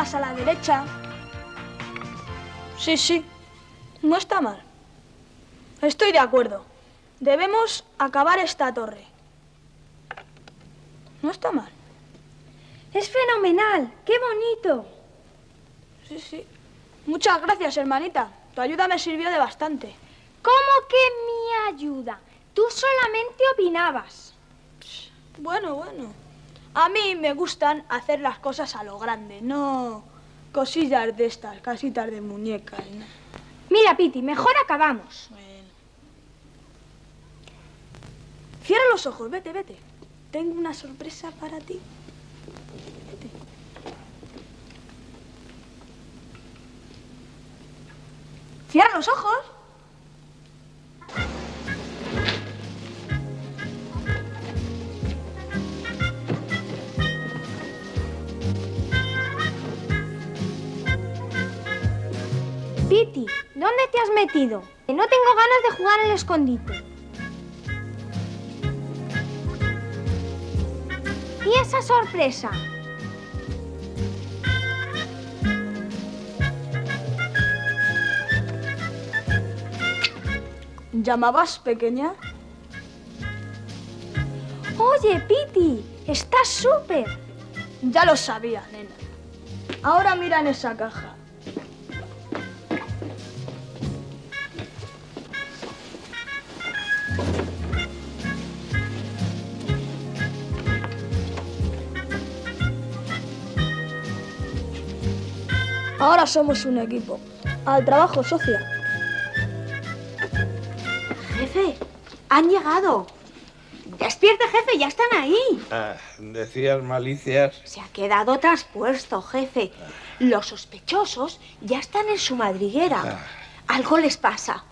más a la derecha. Sí, sí, no está mal. Estoy de acuerdo. Debemos acabar esta torre. No está mal. Es fenomenal, qué bonito. Sí, sí. Muchas gracias, hermanita. Tu ayuda me sirvió de bastante. ¿Cómo que mi ayuda? Tú solamente opinabas. Bueno, bueno. A mí me gustan hacer las cosas a lo grande, no cosillas de estas, casitas de muñeca. ¿No? Mira, Piti, mejor acabamos. Bueno. Cierra los ojos, vete, vete. Tengo una sorpresa para ti. Vete. Cierra los ojos. Piti, ¿dónde te has metido? Que no tengo ganas de jugar al escondite. ¿Y esa sorpresa? ¿Llamabas, pequeña? Oye, Piti, estás súper. Ya lo sabía, nena. Ahora mira en esa caja. Ahora somos un equipo. Al trabajo, socia. Jefe, han llegado. Despierte, jefe, ya están ahí. Decías malicias. Se ha quedado traspuesto, jefe. Los sospechosos ya están en su madriguera. Algo les pasa.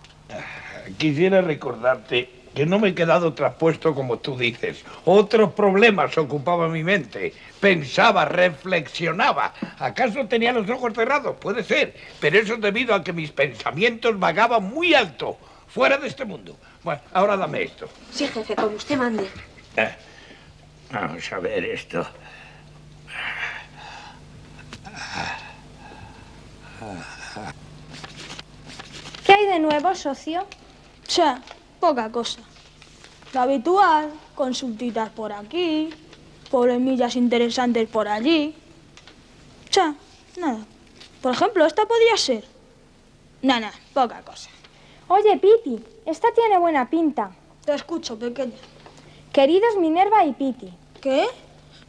Quisiera recordarte que no me he quedado traspuesto como tú dices. Otros problemas ocupaban mi mente. Pensaba, reflexionaba. ¿Acaso tenía los ojos cerrados? Puede ser. Pero eso es debido a que mis pensamientos vagaban muy alto, fuera de este mundo. Bueno, ahora dame esto. Sí, jefe, como usted mande. Vamos a ver esto. ¿Qué hay de nuevo, socio? Cha, poca cosa. Lo habitual, consultitas por aquí, problemillas interesantes por allí. Cha, nada. Por ejemplo, esta podría ser. Nada, poca cosa. Oye, Piti, esta tiene buena pinta. Te escucho, pequeña. Queridos Minerva y Piti. ¿Qué?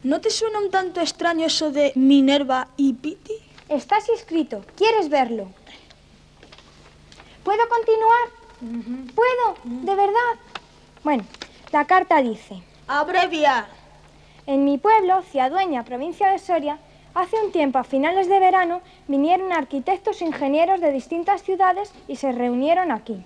¿No te suena un tanto extraño eso de Minerva y Piti? Estás inscrito. ¿Quieres verlo? ¿Puedo continuar? ¿Puedo? ¿De verdad? Bueno, la carta dice: Abreviar. En mi pueblo, Ciadueña, provincia de Soria, hace un tiempo, a finales de verano, vinieron arquitectos e ingenieros de distintas ciudades y se reunieron aquí.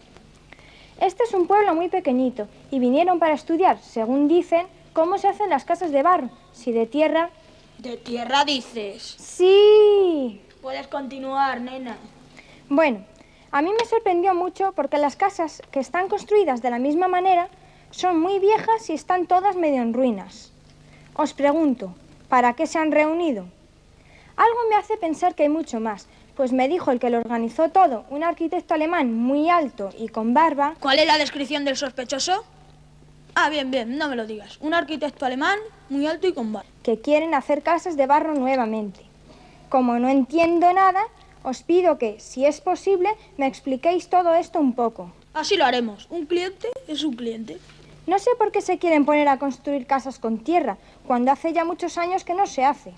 Este es un pueblo muy pequeñito y vinieron para estudiar, según dicen, cómo se hacen las casas de barro, si de tierra... ¿De tierra dices? ¡Sí! Puedes continuar, nena. Bueno, a mí me sorprendió mucho porque las casas que están construidas de la misma manera son muy viejas y están todas medio en ruinas. Os pregunto, ¿para qué se han reunido? Algo me hace pensar que hay mucho más, pues me dijo el que lo organizó todo, un arquitecto alemán muy alto y con barba... ¿Cuál es la descripción del sospechoso? Ah, bien, bien, no me lo digas. Un arquitecto alemán muy alto y con barba. Que quieren hacer casas de barro nuevamente. Como no entiendo nada, os pido que, si es posible, me expliquéis todo esto un poco. Así lo haremos. Un cliente es un cliente. No sé por qué se quieren poner a construir casas con tierra, cuando hace ya muchos años que no se hace.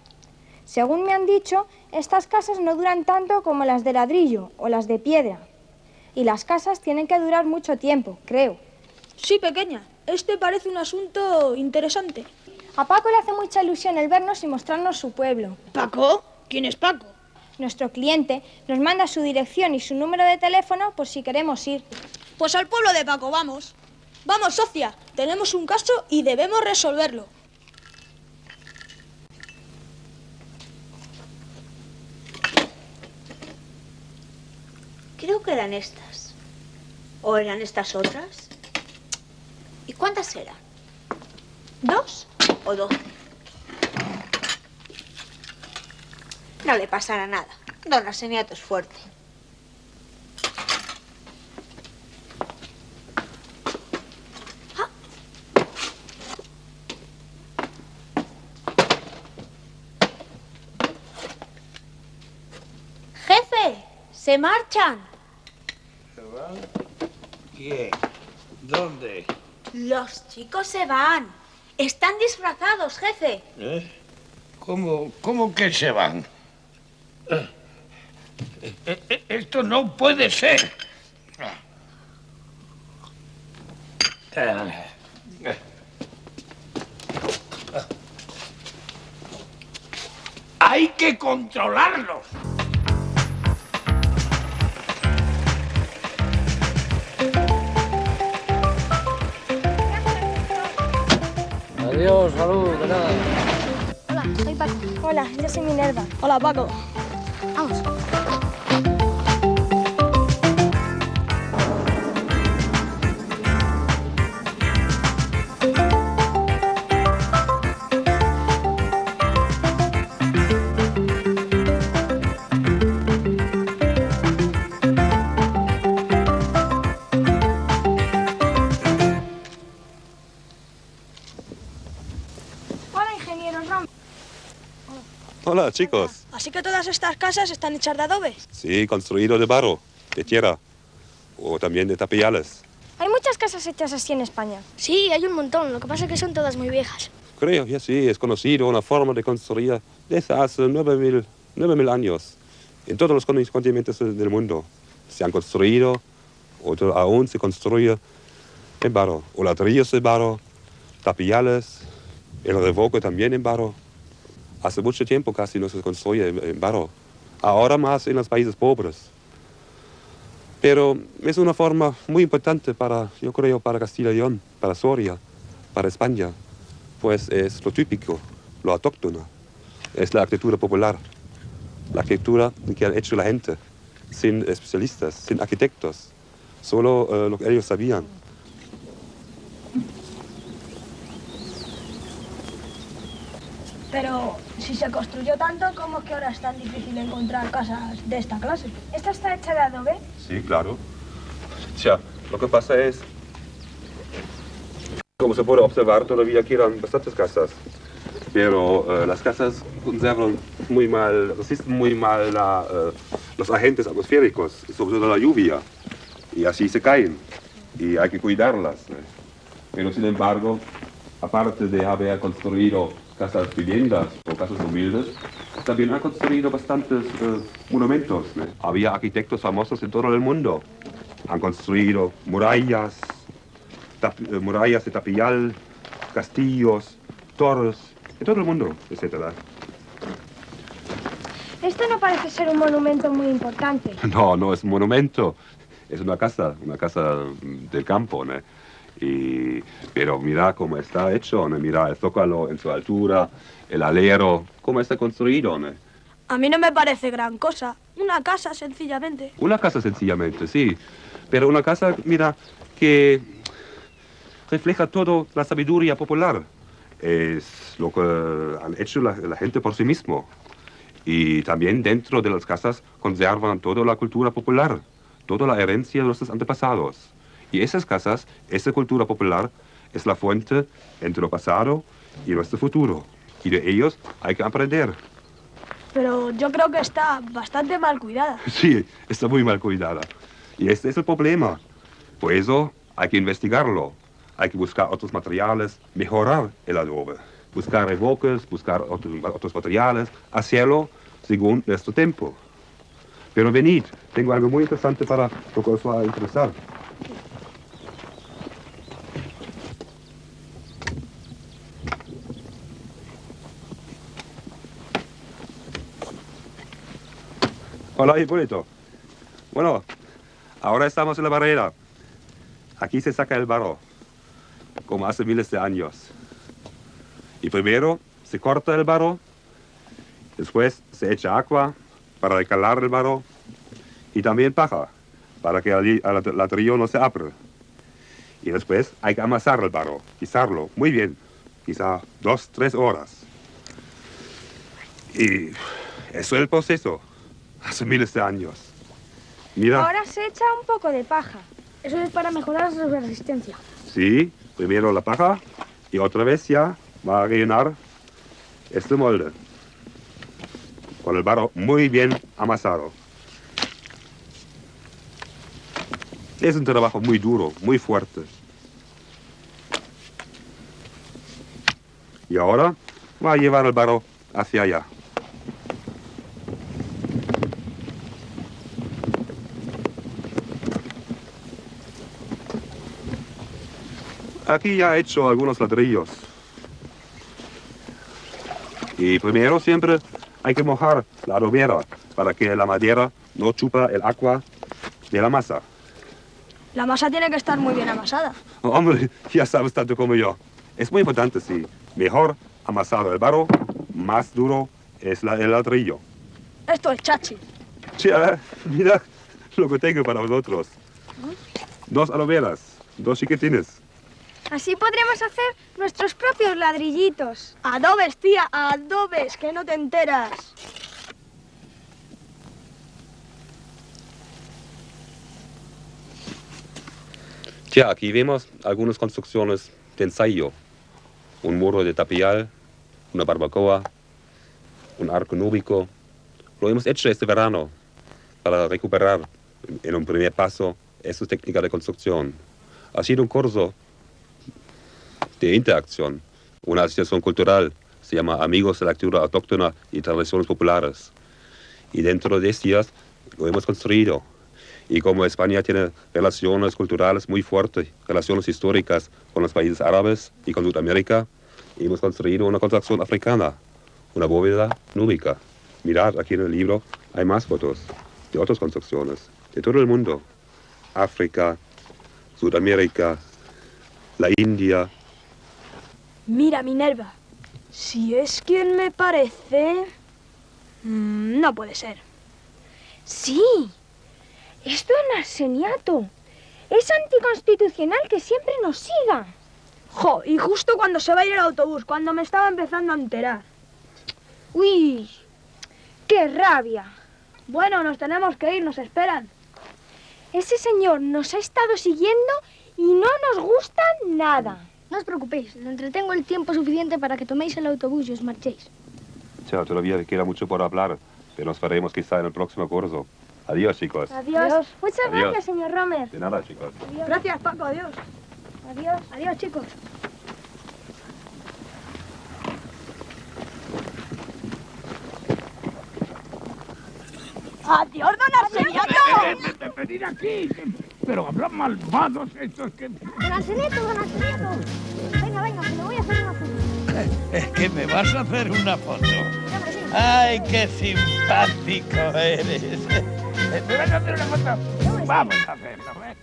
Según me han dicho, estas casas no duran tanto como las de ladrillo o las de piedra. Y las casas tienen que durar mucho tiempo, creo. Sí, pequeña. Este parece un asunto interesante. A Paco le hace mucha ilusión el vernos y mostrarnos su pueblo. ¿Paco? ¿Quién es Paco? Nuestro cliente nos manda su dirección y su número de teléfono por si queremos ir. Pues al pueblo de Paco, vamos. Vamos, socia. Tenemos un caso y debemos resolverlo. Creo que eran estas. ¿O eran estas otras? ¿Y cuántas eran? ¿2 o 12? No le pasará nada. Don Arseniato es fuerte. Jefe, se marchan. ¿Se van? ¿Quién? ¿Dónde? Los chicos se van. Están disfrazados, jefe. ¿Eh? ¿Cómo que se van? Esto no puede ser. Hay que controlarlos. Adiós, salud, de nada. Hola, soy Paco. Hola, yo soy Minerva. Hola, Paco. Vamos. Hola, ingeniero Ram. Hola, chicos. Así que todas estas casas están hechas de adobe. Sí, construido de barro, de tierra o también de tapiales. Hay muchas casas hechas así en España. Sí, hay un montón. Lo que pasa es que son todas muy viejas. Creo que sí, es conocido una forma de construir desde hace 9.000 años. En todos los continentes del mundo se han construido, o aún se construye en barro. O ladrillos de barro, tapiales, el revoque también en barro. Hace mucho tiempo casi no se construye en barro. Ahora más en los países pobres. Pero es una forma muy importante yo creo, para Castilla y León, para Soria, para España. Pues es lo típico, lo autóctono. Es la arquitectura popular. La arquitectura que han hecho la gente, sin especialistas, sin arquitectos. Solo lo que ellos sabían. Pero si se construyó tanto, ¿cómo es que ahora es tan difícil encontrar casas de esta clase? ¿Esta está hecha de adobe? Sí, claro. Tja, lo que pasa es, como se puede observar, todavía quedan bastantes casas. Pero las casas conservan muy mal, resisten muy mal los agentes atmosféricos, sobre todo la lluvia. Y así se caen. Y hay que cuidarlas. Pero sin embargo, aparte de haber construido casas viviendas o casas humildes, también han construido bastantes monumentos. Había arquitectos famosos en todo el mundo. Han construido murallas, murallas de tapial, castillos, torres, en todo el mundo, etc. Esto no parece ser un monumento muy importante. No, no es un monumento, es una casa del campo, ¿no? Pero mira cómo está hecho, ¿no? Mira el zócalo en su altura, el alero, cómo está construido, ¿no? A mí no me parece gran cosa. Una casa, sencillamente. Una casa sencillamente, sí. Pero una casa, mira, que refleja toda la sabiduría popular. Es lo que han hecho la gente por sí mismo. Y también dentro de las casas conservan toda la cultura popular, toda la herencia de nuestros antepasados. Y esas casas, esa cultura popular, es la fuente entre lo pasado y nuestro futuro. Y de ellos hay que aprender. Pero yo creo que está bastante mal cuidada. Sí, está muy mal cuidada. Y este es el problema. Por eso hay que investigarlo. Hay que buscar otros materiales, mejorar el adobe. Buscar revoques, buscar otros materiales, hacerlo según nuestro tiempo. Pero venid, tengo algo muy interesante para lo que os va a interesar. Hola, Hipólito. Bueno, ahora estamos en la barrera. Aquí se saca el barro, como hace miles de años. Y primero se corta el barro, después se echa agua para recalar el barro y también paja para que el ladrillo no se abra. Y después hay que amasar el barro, guisarlo muy bien, quizá 2 o 3 horas. Y Eso es el proceso. Hace miles de años. Mira. Ahora se echa un poco de paja. Eso es para mejorar su resistencia. Sí, primero la paja y otra vez ya va a rellenar este molde. Con el barro muy bien amasado. Es un trabajo muy duro, muy fuerte. Y ahora va a llevar el barro hacia allá. Aquí ya he hecho algunos ladrillos. Y primero siempre hay que mojar la adobera para que la madera no chupa el agua de la masa. La masa tiene que estar muy bien amasada. Hombre, ya sabes tanto como yo. Es muy importante, sí. Mejor amasado el barro, más duro es el ladrillo. Esto es chachi. Tía, mira lo que tengo para vosotros. 2 adoberas, 2 chiquitines. Así podremos hacer nuestros propios ladrillitos. Adobes, tía, adobes, que no te enteras. Tía, aquí vemos algunas construcciones de ensayo. Un muro de tapial, una barbacoa, un arco núbico. Lo hemos hecho este verano para recuperar en un primer paso esta técnica de construcción. Ha sido un curso de interacción, una asociación cultural, se llama Amigos de la Cultura Autóctona y Tradiciones Populares. Y dentro de estos días lo hemos construido. Y como España tiene relaciones culturales muy fuertes, relaciones históricas con los países árabes y con Sudamérica, hemos construido una construcción africana, una bóveda núbica. Mirad, aquí en el libro hay más fotos de otras construcciones, de todo el mundo. África, Sudamérica, la India. Mira, Minerva, si es quien me parece... no puede ser. Sí, es don Arseniato. Es anticonstitucional que siempre nos siga. Jo, y justo cuando se va a ir el autobús, cuando me estaba empezando a enterar. Uy, qué rabia. Bueno, nos tenemos que ir, nos esperan. Ese señor nos ha estado siguiendo y no nos gusta nada. No os preocupéis, le entretengo el tiempo suficiente para que toméis el autobús y os marchéis. Tía, todavía queda mucho por hablar, pero nos veremos quizá en el próximo curso. Adiós, chicos. Adiós. Muchas Adiós. gracias, señor Romer. De nada, chicos. Gracias, Paco, adiós. Adiós. Adiós, chicos. ¡Adiós, don Arseniato! ¡Venid aquí! Pero habrán malvados estos que... ¡Don Arseniato, don Arseniato! Venga, venga, que me voy a hacer una foto. Es que me vas a hacer una foto. Hombre, sí. ¡Ay, qué simpático eres! ¿Me vas a hacer una foto? Vamos a hacerlo, ¿eh?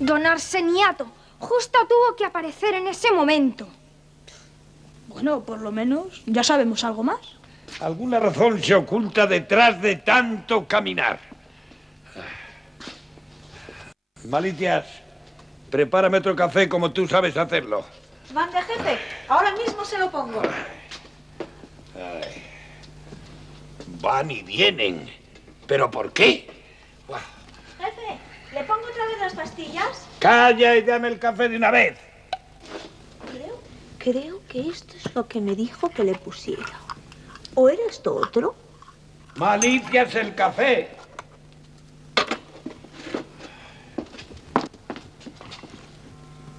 Don Arseniato justo tuvo que aparecer en ese momento. Bueno, por lo menos ya sabemos algo más. Alguna razón se oculta detrás de tanto caminar. Malitias, prepárame otro café como tú sabes hacerlo. Mande, jefe. Ahora mismo se lo pongo. Ay. Van y vienen. ¿Pero por qué? Buah. Jefe, ¿le pongo otra vez las pastillas? Calla y dame el café de una vez. Creo que esto es lo que me dijo que le pusiera. ¿O era esto otro? Malicias el café.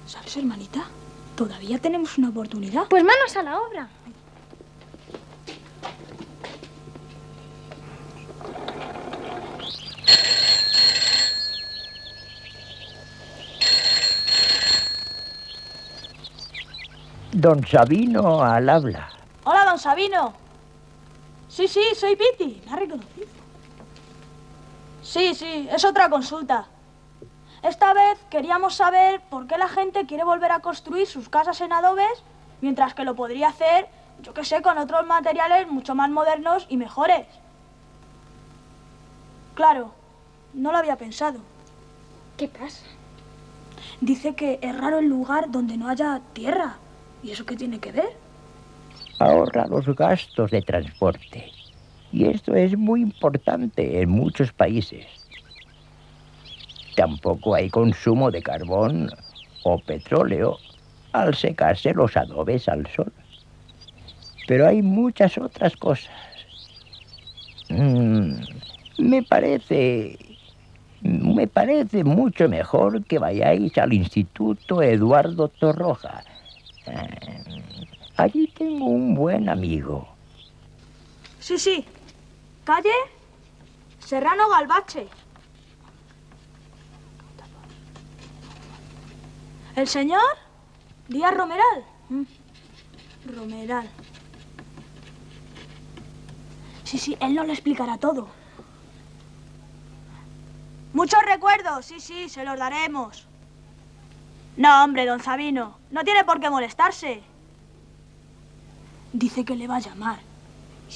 ¿Sabes, hermanita? Todavía tenemos una oportunidad. Pues manos a la obra. Don Sabino al habla. Hola, don Sabino. Sí, soy Piti. ¿Me ha reconocido? Sí, es otra consulta. Esta vez queríamos saber por qué la gente quiere volver a construir sus casas en adobes, mientras que lo podría hacer, yo qué sé, con otros materiales mucho más modernos y mejores. Claro, no lo había pensado. ¿Qué pasa? Dice que es raro el lugar donde no haya tierra. ¿Y eso qué tiene que ver? Ahorra los gastos de transporte. Y esto es muy importante en muchos países. Tampoco hay consumo de carbón o petróleo al secarse los adobes al sol. Pero hay muchas otras cosas. Me parece mucho mejor que vayáis al Instituto Eduardo Torroja. Allí tengo un buen amigo. Sí. Calle Serrano Galvache. ¿El señor? Díaz Romeral. Romeral. Sí, él nos lo explicará todo. Muchos recuerdos, sí, se los daremos. No, hombre, don Sabino, no tiene por qué molestarse. Dice que le va a llamar.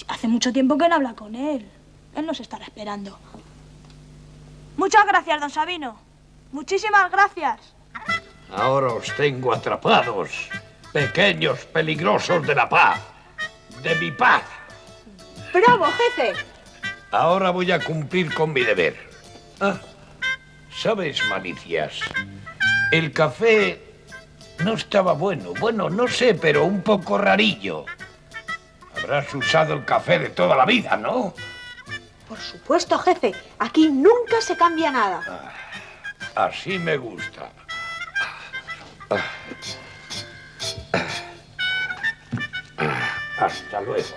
Hace mucho tiempo que no habla con él. Él nos estará esperando. Muchas gracias, don Sabino. Muchísimas gracias. Ahora os tengo atrapados, pequeños peligrosos de la paz, de mi paz. ¡Bravo, jefe! Ahora voy a cumplir con mi deber. ¿Sabes, Malicias? El café no estaba bueno. Bueno, no sé, pero un poco rarillo. Habrás usado el café de toda la vida, ¿no? Por supuesto, jefe. Aquí nunca se cambia nada. Así me gusta. Hasta luego.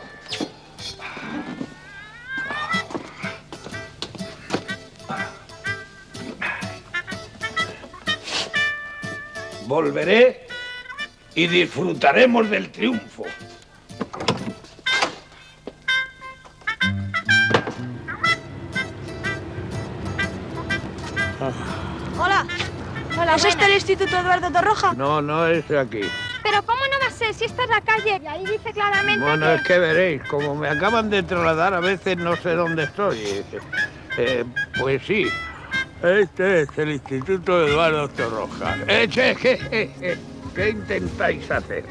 Volveré y disfrutaremos del triunfo. Hola. ¿Es este el Instituto Eduardo Torroja? No es aquí. Pero ¿cómo no va a ser si esta es la calle? Y ahí dice claramente Bueno, es que veréis, como me acaban de trasladar, a veces no sé dónde estoy. Pues sí, este es el Instituto Eduardo Torroja. ¿Qué intentáis hacer,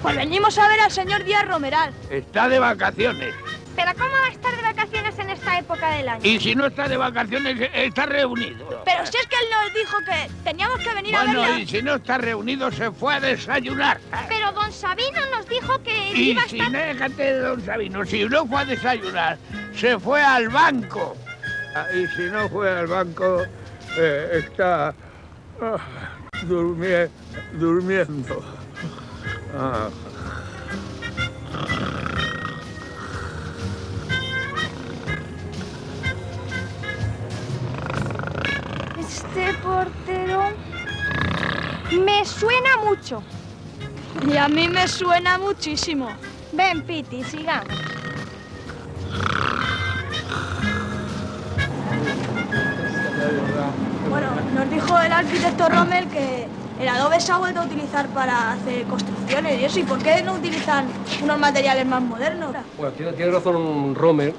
Pues venimos a ver al señor Díaz Romeral. Está de vacaciones. ¿Pero cómo va a estar de vacaciones en esta época del año? Y si no está de vacaciones, está reunido. Pero si es que él nos dijo que teníamos que venir a verla. Bueno, y si no está reunido, se fue a desayunar. Pero don Sabino nos dijo que Y iba a si estar... déjate de don Sabino, si no fue a desayunar, se fue al banco. Y si no fue al banco, está durmiendo. Este portero me suena mucho. Y a mí me suena muchísimo. Ven, Piti, sigamos. Bueno, nos dijo el arquitecto Rommel que el adobe se ha vuelto a utilizar para hacer construcciones y eso. ¿Y por qué no utilizan unos materiales más modernos? Bueno, tiene razón Rommel.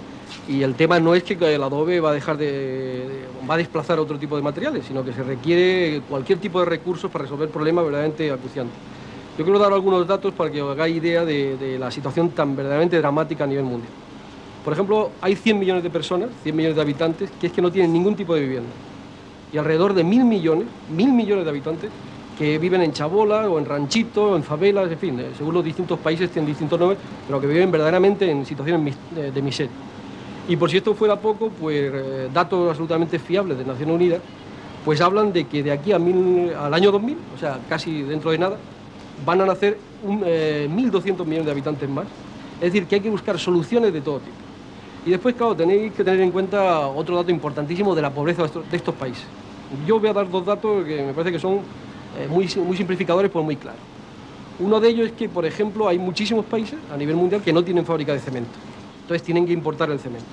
Y el tema no es que el adobe va a dejar va a desplazar otro tipo de materiales, sino que se requiere cualquier tipo de recursos para resolver problemas verdaderamente acuciantes. Yo quiero dar algunos datos para que os hagáis idea de la situación tan verdaderamente dramática a nivel mundial. Por ejemplo, hay 100 millones de personas, 100 millones de habitantes, que es que no tienen ningún tipo de vivienda. Y alrededor de 1.000 millones de habitantes que viven en chabolas o en ranchitos o en favelas, en fin, según los distintos países tienen distintos nombres, pero que viven verdaderamente en situaciones de miseria. Y por si esto fuera poco, pues datos absolutamente fiables de Naciones Unidas, pues hablan de que de aquí al año 2000, o sea, casi dentro de nada, van a nacer 1.200 millones de habitantes más. Es decir, que hay que buscar soluciones de todo tipo. Y después, claro, tenéis que tener en cuenta otro dato importantísimo de la pobreza de estos países. Yo voy a dar dos datos que me parece que son muy simplificadores, pero muy claros. Uno de ellos es que, por ejemplo, hay muchísimos países a nivel mundial que no tienen fábrica de cemento. Entonces tienen que importar el cemento.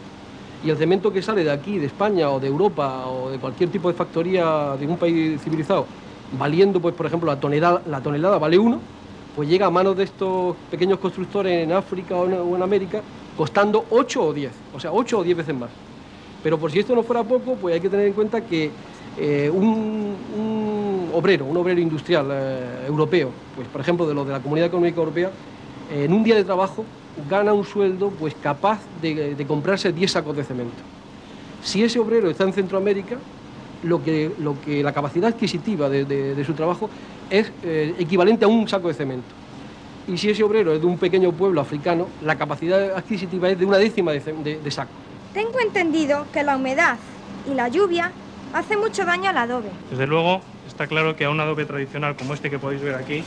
Y el cemento que sale de aquí, de España o de Europa o de cualquier tipo de factoría de un país civilizado, valiendo, pues, por ejemplo, la tonelada vale 1, pues llega a manos de estos pequeños constructores en África o en América costando 8 o 10, o sea, 8 o 10 veces más. Pero por si esto no fuera poco, pues hay que tener en cuenta que un obrero industrial europeo, pues por ejemplo de los de la Comunidad Económica Europea, en un día de trabajo gana un sueldo pues capaz de comprarse 10 sacos de cemento. Si ese obrero está en Centroamérica, la capacidad adquisitiva de su trabajo es equivalente a un saco de cemento. Y si ese obrero es de un pequeño pueblo africano, la capacidad adquisitiva es de 1/10 de saco. Tengo entendido que la humedad y la lluvia hace mucho daño al adobe. Desde luego, está claro que a un adobe tradicional como este que podéis ver aquí,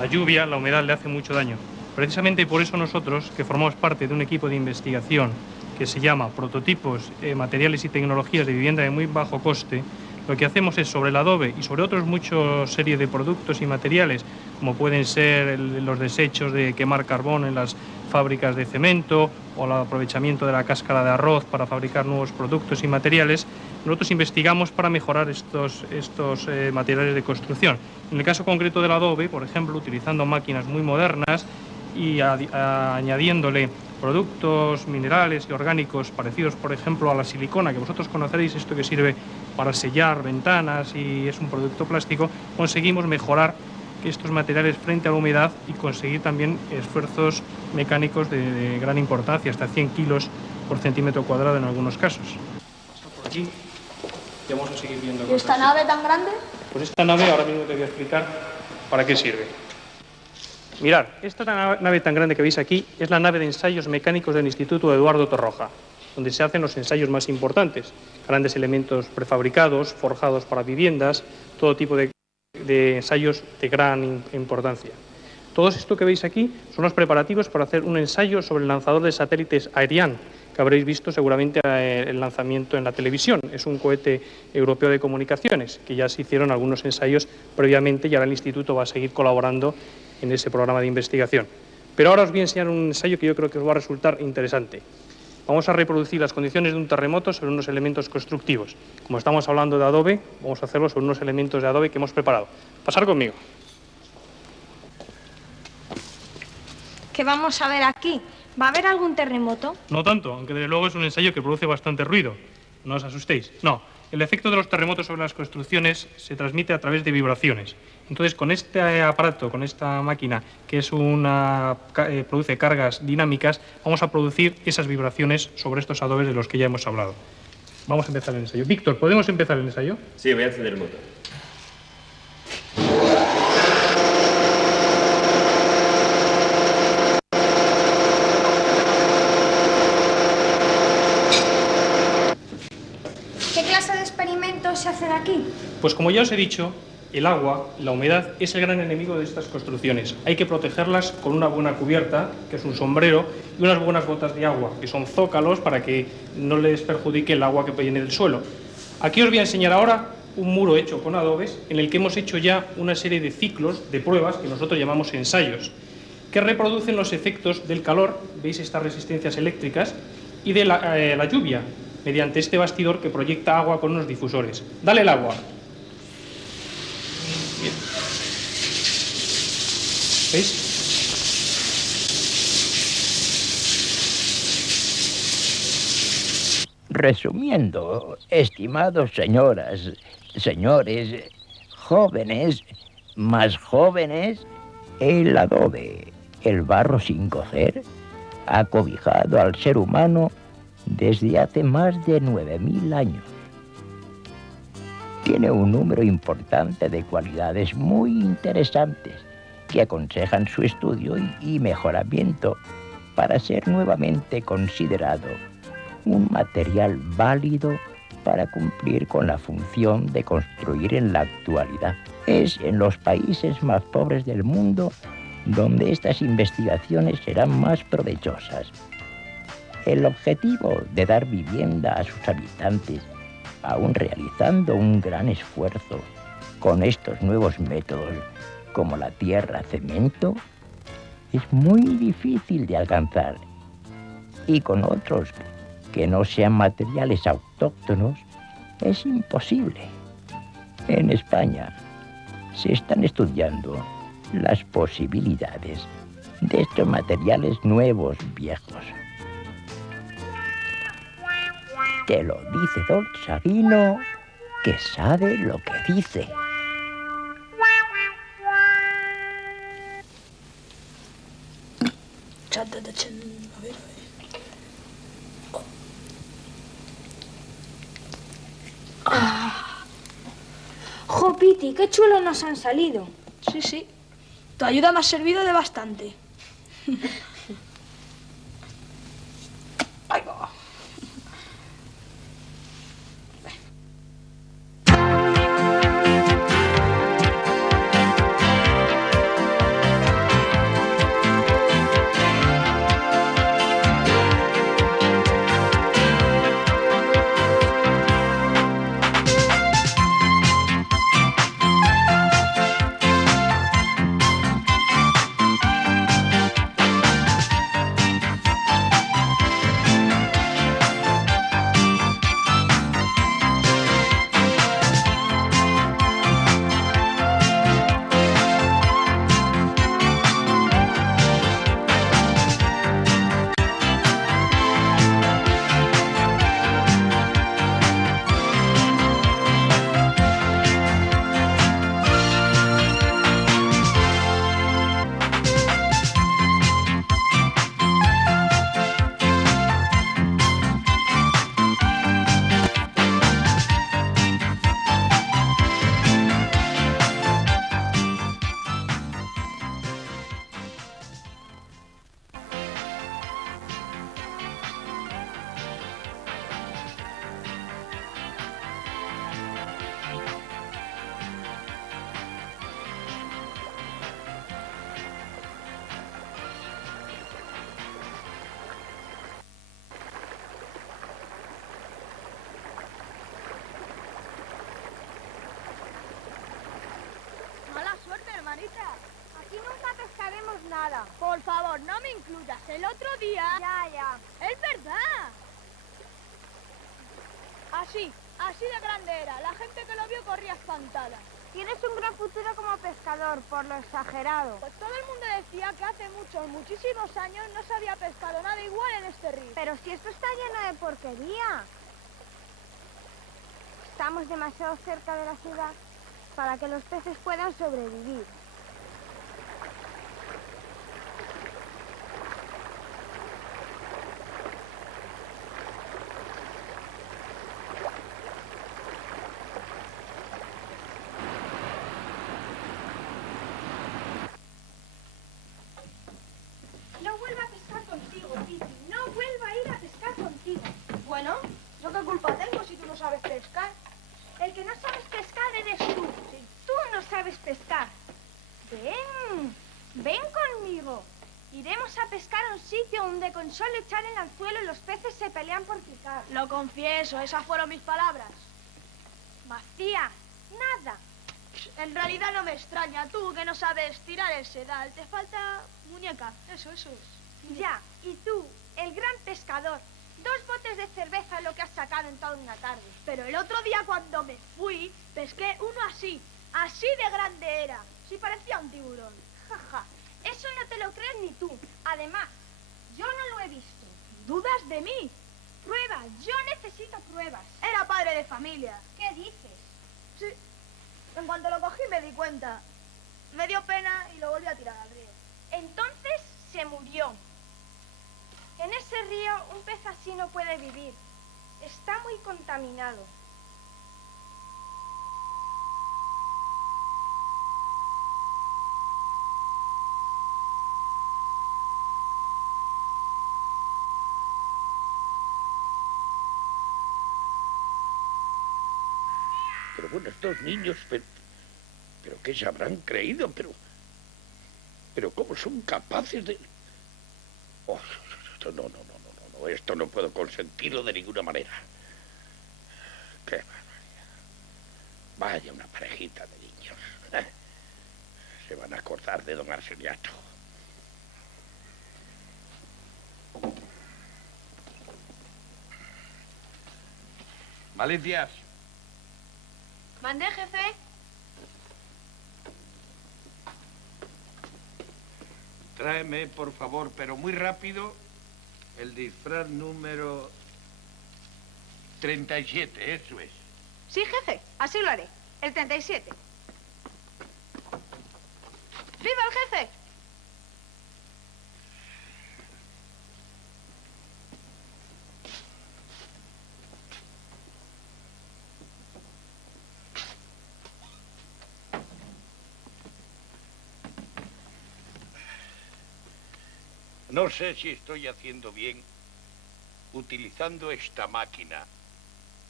la lluvia, la humedad le hace mucho daño. Precisamente por eso nosotros, que formamos parte de un equipo de investigación que se llama Prototipos, Materiales y Tecnologías de Vivienda de Muy Bajo Coste, lo que hacemos es sobre el adobe y sobre otros muchos series de productos y materiales, como pueden ser los desechos de quemar carbón en las fábricas de cemento o el aprovechamiento de la cáscara de arroz para fabricar nuevos productos y materiales, nosotros investigamos para mejorar estos materiales de construcción. En el caso concreto del adobe, por ejemplo, utilizando máquinas muy modernas y añadiéndole productos minerales y orgánicos parecidos, por ejemplo, a la silicona, que vosotros conoceréis, esto que sirve para sellar ventanas y es un producto plástico, conseguimos mejorar estos materiales frente a la humedad y conseguir también esfuerzos mecánicos de gran importancia, hasta 100 kilos por centímetro cuadrado en algunos casos. Por aquí y vamos a seguir viendo cosas. ¿Y esta nave tan grande? Pues esta nave ahora mismo te voy a explicar para qué sirve. Mirad, esta nave tan grande que veis aquí es la nave de ensayos mecánicos del Instituto Eduardo Torroja, donde se hacen los ensayos más importantes, grandes elementos prefabricados, forjados para viviendas, todo tipo de ensayos de gran importancia. Todo esto que veis aquí son los preparativos para hacer un ensayo sobre el lanzador de satélites Ariane, que habréis visto seguramente el lanzamiento en la televisión. Es un cohete europeo de comunicaciones, que ya se hicieron algunos ensayos previamente y ahora el Instituto va a seguir colaborando en ese programa de investigación. Pero ahora os voy a enseñar un ensayo que yo creo que os va a resultar interesante. Vamos a reproducir las condiciones de un terremoto sobre unos elementos constructivos. Como estamos hablando de adobe, vamos a hacerlo sobre unos elementos de adobe que hemos preparado. Pasar conmigo. ¿Qué vamos a ver aquí? ¿Va a haber algún terremoto? No tanto, aunque desde luego es un ensayo que produce bastante ruido. No os asustéis. No, el efecto de los terremotos sobre las construcciones se transmite a través de vibraciones. Entonces, con este aparato, con esta máquina, que es produce cargas dinámicas, vamos a producir esas vibraciones sobre estos adobes de los que ya hemos hablado. Vamos a empezar el ensayo. Víctor, ¿podemos empezar el ensayo? Sí, voy a encender el motor. ¿Qué clase de experimentos se hacen aquí? Pues como ya os he dicho, el agua, la humedad, es el gran enemigo de estas construcciones. Hay que protegerlas con una buena cubierta, que es un sombrero, y unas buenas botas de agua, que son zócalos para que no les perjudique el agua que viene del suelo. Aquí os voy a enseñar ahora un muro hecho con adobes, en el que hemos hecho ya una serie de ciclos de pruebas que nosotros llamamos ensayos, que reproducen los efectos del calor, veis estas resistencias eléctricas, y de la lluvia, mediante este bastidor que proyecta agua con unos difusores. Dale el agua. Bien. ¿Veis? Resumiendo, estimados señoras, señores, jóvenes, más jóvenes, el adobe, el barro sin cocer, ha cobijado al ser humano desde hace más de 9.000 años. Tiene un número importante de cualidades muy interesantes que aconsejan su estudio y mejoramiento para ser nuevamente considerado un material válido para cumplir con la función de construir en la actualidad. Es en los países más pobres del mundo donde estas investigaciones serán más provechosas. El objetivo de dar vivienda a sus habitantes, aún realizando un gran esfuerzo con estos nuevos métodos, como la tierra-cemento, es muy difícil de alcanzar. Y con otros que no sean materiales autóctonos, es imposible. En España se están estudiando las posibilidades de estos materiales nuevos viejos. Te lo dice don Sabino, que sabe lo que dice. A ver. ¡Jo, Piti, qué chulos nos han salido! Sí, sí. Tu ayuda me ha servido de bastante. Ahí va. Mala suerte, hermanita. Aquí nunca pescaremos nada. Por favor, no me incluyas. El otro día... Ya. Es verdad. Así de grande era. La gente que lo vio corría espantada. Tienes un gran futuro como pescador, por lo exagerado. Pues todo el mundo decía que hace muchísimos años no se había pescado nada igual en este río. Pero si esto está lleno de porquería. Estamos demasiado cerca de la ciudad para que los peces puedan sobrevivir. No vuelva a pescar contigo, Titi. No vuelva a ir a pescar contigo. Bueno, ¿yo qué culpa tengo si tú no sabes pescar? El que no sabes pescar eres tú. Si tú no sabes pescar. Ven conmigo. Iremos a pescar a un sitio donde con solo echar el anzuelo los peces se pelean por picar. Lo confieso, esas fueron mis palabras. Vacía, nada. En realidad no me extraña, tú que no sabes tirar el sedal, te falta muñeca, eso es. Ya, y tú, el gran pescador, 2 botes de cerveza es lo que has sacado en toda una tarde. Pero el otro día cuando me fui, pesqué uno así de grande era, sí parecía un tiburón. Jaja, eso no te lo crees ni tú. Además, yo no lo he visto. ¿Dudas de mí? Pruebas, yo necesito pruebas. Era padre de familia. ¿Qué dices? Sí, en cuanto lo cogí me di cuenta. Me dio pena y lo volví a tirar al río. Entonces se murió. En ese río un pez así no puede vivir. Está muy contaminado. Pero bueno, estos niños, pero ¿qué se habrán creído? Pero ¿cómo son capaces de...? Oh, no, esto no puedo consentirlo de ninguna manera. Qué barbaridad. Vaya una parejita de niños. Se van a acordar de don Arseniato. Malicias. Mandé, jefe. Tráeme, por favor, pero muy rápido, el disfraz número 37, eso es. Sí, jefe, así lo haré. El 37. ¡Viva el jefe! No sé si estoy haciendo bien utilizando esta máquina,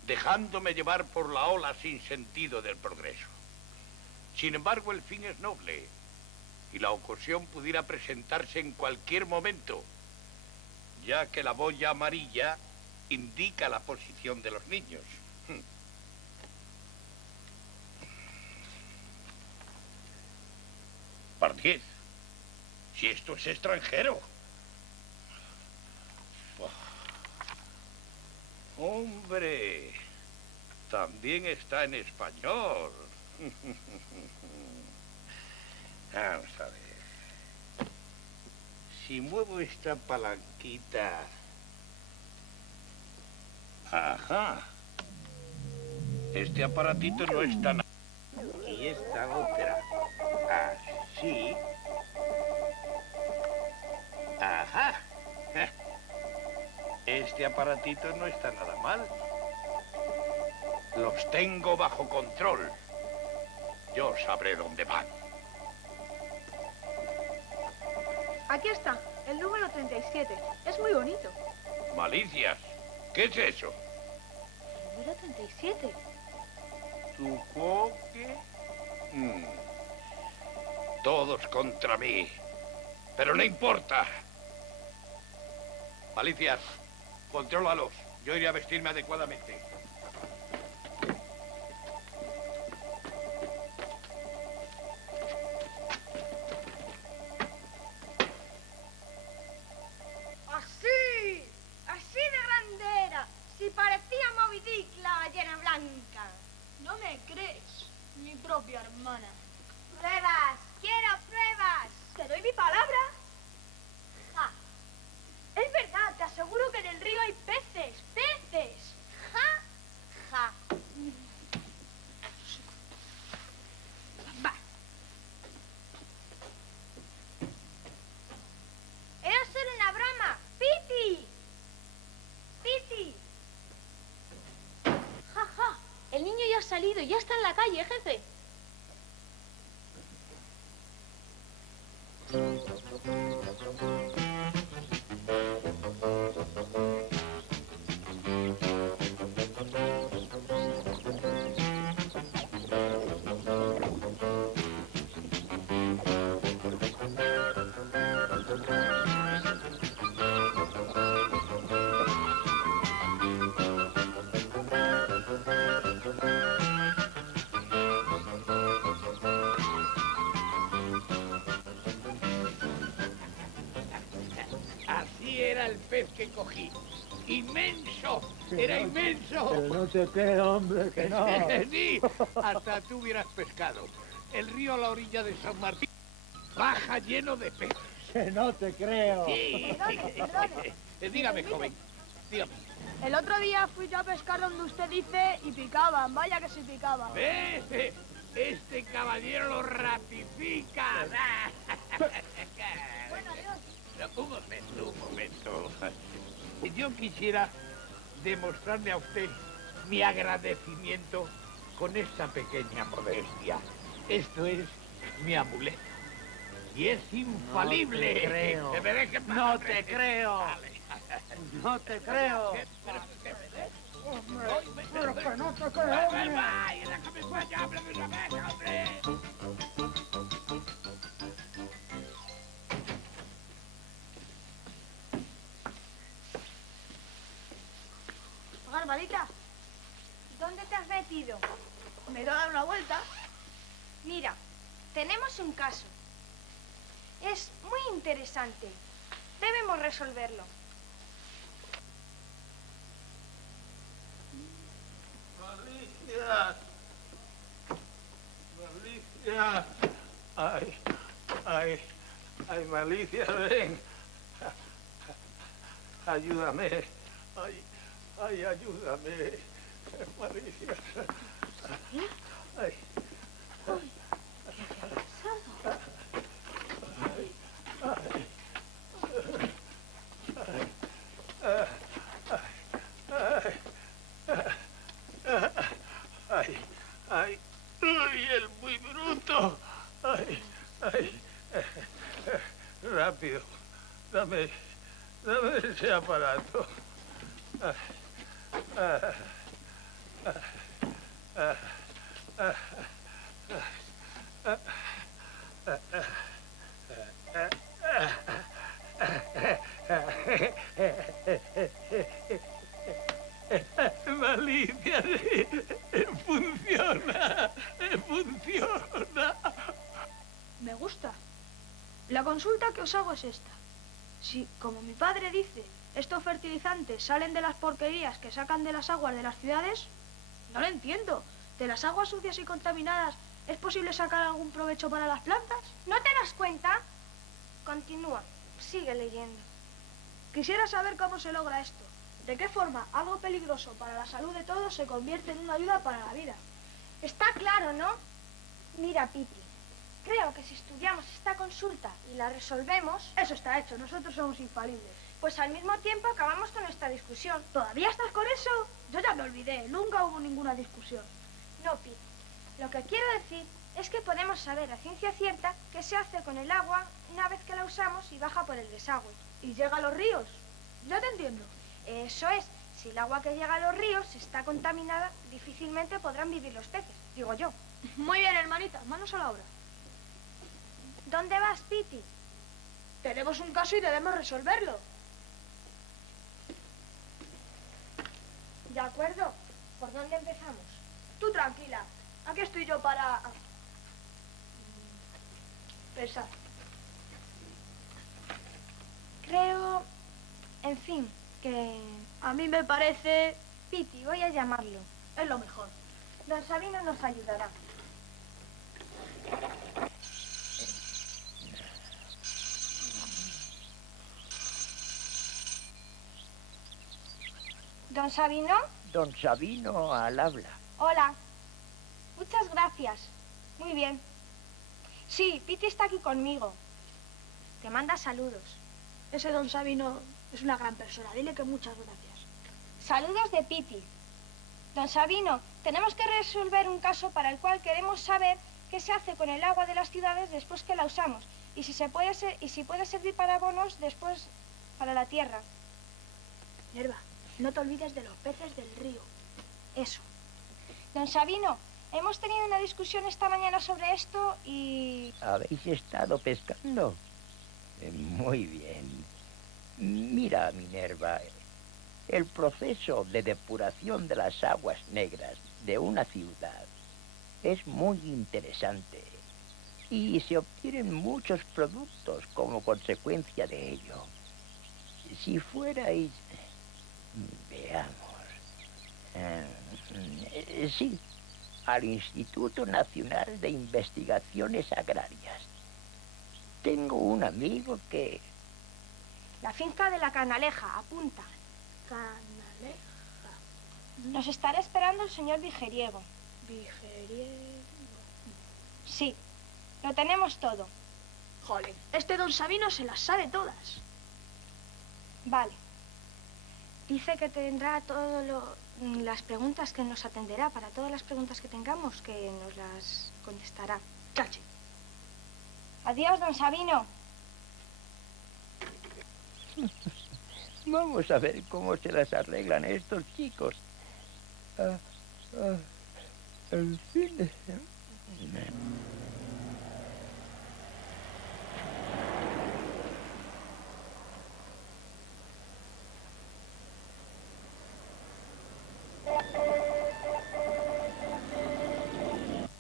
dejándome llevar por la ola sin sentido del progreso. Sin embargo, el fin es noble y la ocasión pudiera presentarse en cualquier momento, ya que la boya amarilla indica la posición de los niños. Pardiez, si esto es extranjero. Hombre, también está en español. Vamos a ver. Si muevo esta palanquita... Ajá. Este aparatito no está nada. Y esta otra. Así. Ajá. Este aparatito no está nada mal. Los tengo bajo control. Yo sabré dónde van. Aquí está, el número 37. Es muy bonito. Malicias. ¿Qué es eso? El número 37. ¿Tu coque? Todos contra mí. Pero no importa. Malicias, contrólalos. Yo iré a vestirme adecuadamente. ¡Así! ¡Así de grande era! Si parecía Moby Dick, la ballena blanca. No me crees, mi propia hermana. ¡Pruebas! ¡Quiero pruebas! Te doy mi palabra. ¡Ja! Es verdad, te aseguro que en el río hay peces, peces. ¡Ja! ¡Ja! Va. ¡Era solo una broma! ¡Piti! ¡Piti! ¡Ja, ja! El niño ya ha salido, ya está en la calle, jefe. Así era el pez que cogí. ¡Inmenso! ¡Era inmenso! Pero no te creo, hombre, que no. Sí, hasta tú hubieras pescado. El río a la orilla de San Martín baja lleno de peces. Que no te creo. Sí. Dígame, joven, dígame. El otro día fui yo a pescar donde usted dice y picaban, vaya que sí picaban. ¿Ves? Este caballero lo ratifica. Bueno, adiós. Un momento. Yo quisiera demostrarle a usted mi agradecimiento con esta pequeña modestia. Esto es mi amuleto. Y es infalible. No te creo. Que me deje en paz, No hombre. te creo. Vale. No te creo. Hombre, Pero que no te creo, hombre. ¡Vaya, déjame fallar, hombre, de una vez, hombre! Garbalita, ¿dónde te has metido? Me he dado una vuelta. Mira, tenemos un caso. Es muy interesante. Debemos resolverlo. ¡Malicia! ¡Malicia! ¡Ay, Malicia, ven! Ayúdame. Ay, ayúdame, Maricia. Ay. Uy, ¿qué ha pasado? Ay, ay, ay, el muy bruto. Ay, ay, rápido, dame ese aparato. Malicia, funciona. Me gusta. La consulta que os hago es esta. Si, como mi padre dice, estos fertilizantes salen de las porquerías que sacan de las aguas de las ciudades, no lo entiendo. ¿De las aguas sucias y contaminadas es posible sacar algún provecho para las plantas? ¿No te das cuenta? Continúa, sigue leyendo. Quisiera saber cómo se logra esto. ¿De qué forma algo peligroso para la salud de todos se convierte en una ayuda para la vida? Está claro, ¿no? Mira, Piti, creo que si estudiamos esta consulta y la resolvemos... Eso está hecho, nosotros somos infalibles. Pues al mismo tiempo acabamos con nuestra discusión. ¿Todavía estás con eso? Yo ya me olvidé, nunca hubo ninguna discusión. No, Piti, lo que quiero decir es que podemos saber a ciencia cierta qué se hace con el agua una vez que la usamos y baja por el desagüe. ¿Y llega a los ríos? No te entiendo. Eso es, si el agua que llega a los ríos está contaminada, difícilmente podrán vivir los peces, digo yo. Muy bien, hermanita, manos a la obra. ¿Dónde vas, Piti? Tenemos un caso y debemos resolverlo. De acuerdo, ¿por dónde empezamos? Tú tranquila, aquí estoy yo para... pensar. Creo, en fin, que... A mí me parece... Piti, voy a llamarlo. Es lo mejor. Don Sabino nos ayudará. ¿Don Sabino? Don Sabino al habla. Hola. Muchas gracias. Muy bien. Sí, Piti está aquí conmigo. Te manda saludos. Ese don Sabino es una gran persona. Dile que muchas gracias. Saludos de Piti. Don Sabino, tenemos que resolver un caso para el cual queremos saber qué se hace con el agua de las ciudades después que la usamos y si puede servir para abonos después para la tierra. Nerva, no te olvides de los peces del río. Eso. Don Sabino, hemos tenido una discusión esta mañana sobre esto y... ¿Habéis estado pescando? Muy bien. Mira, Minerva, el proceso de depuración de las aguas negras de una ciudad es muy interesante y se obtienen muchos productos como consecuencia de ello. Si fuerais... Veamos. Sí, al Instituto Nacional de Investigaciones Agrarias. Tengo un amigo que... La finca de la Canaleja, apunta. Canaleja. Nos estará esperando el señor Vigeriego. Vigeriego. Sí, lo tenemos todo. Jolín, este don Sabino se las sabe todas. Vale. Dice que tendrá las preguntas, que nos atenderá para todas las preguntas que tengamos, que nos las contestará. Chachi. Adiós, don Sabino. Vamos a ver cómo se las arreglan estos chicos. El fin de semana.